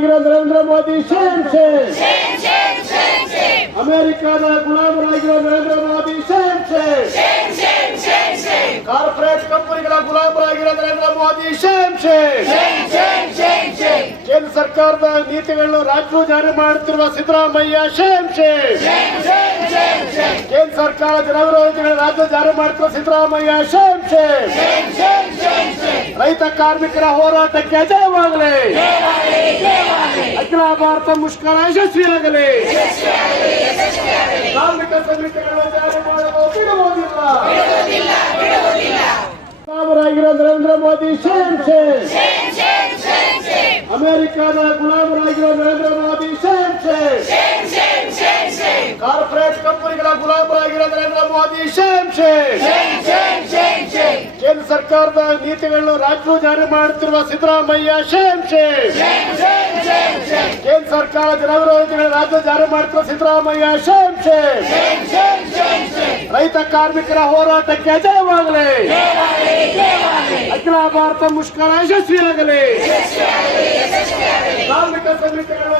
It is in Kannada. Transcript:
ಗುಲಾಮರಾಗಿರೋ ನರೇಂದ್ರ ಮೋದಿ ಶೇಮ್ ಶೇಮ್. ಅಮೆರಿಕದ ಗುಲಾಮರಾಗಿರೋ Narendra Modi shame shame. Corporate ಕಂಪನಿಗಳ ಗುಲಾಮರಾಗಿರೋ ನರೇಂದ್ರ ಮೋದಿ ಶೇಮ್ ಶೇಮ್. ಕೇಂದ್ರ ಸರ್ಕಾರದ ನೀತಿಗಳನ್ನು ರಾಜ್ಯವು ಜಾರಿ ಮಾಡುತ್ತಿರುವ ಸಿದ್ದರಾಮಯ್ಯ ಶೇಮ್ ಶೇಮ್. ಕೇಂದ್ರ ಸರ್ಕಾರ ಜನವಿರೋಧಿಗಳ ರಾಜ್ಯ ಜಾರಿ ಮಾಡುತ್ತಿರುವ ಸಿದ್ದರಾಮಯ್ಯ ಶೇಮ್ ಶೇಮ್. ರೈತ ಕಾರ್ಮಿಕರ ಹೋರಾಟಕ್ಕೆ ಜಯವಾಗಲಿ. ಅಖಿಲ ಭಾರತ ಮುಷ್ಕರ ಯಶಸ್ವಿಯಾಗಲಿ. ಕಾರ್ಮಿಕ ಸಮಿತಿಗಳನ್ನು ಜಾರಿ ಮಾಡಲು ಬಿಡುವುದಿಲ್ಲ. ಗುಲಾಮರಾಗಿರೋ ನರೇಂದ್ರ ಮೋದಿ ಶೇಮ್ ಶೇಮ್. ಅಮೆರಿಕದ ಗುಲಾಮರಾಗಿರೋ Narendra Modi shame shame. Corporate ಕಂಪನಿಗಳ ಗುಲಾಮರಾಗಿರೋ ನರೇಂದ್ರ ಮೋದಿ ಶೇಮ್ ಶೇಮ್. ಕೇಂದ್ರ ಸರ್ಕಾರದ ನೀತಿಗಳನ್ನು ರಾಜ್ಯವು ಜಾರಿ ಮಾಡುತ್ತಿರುವ ಸಿದ್ದರಾಮಯ್ಯ ಶೇಮ್ ಶೇಮ್. ಕೇಂದ್ರ ಸರ್ಕಾರ ಜನವಿರೋಧಿಗಳ ರಾಜ್ಯ ಜಾರಿ ಮಾಡುತ್ತಿರುವ ಸಿದ್ದರಾಮಯ್ಯ ಶೇಮ್ ಶೇಮ್. ರೈತ ಕಾರ್ಮಿಕರ ಹೋರಾಟಕ್ಕೆ ಜಯವಾಗಲಿ. ಅಖಿಲ ಭಾರತ ಮುಷ್ಕರ ಯಶಸ್ವಿಯಾಗಲಿ. ಕಾರ್ಮಿಕ ಸಮಿತಿಗಳು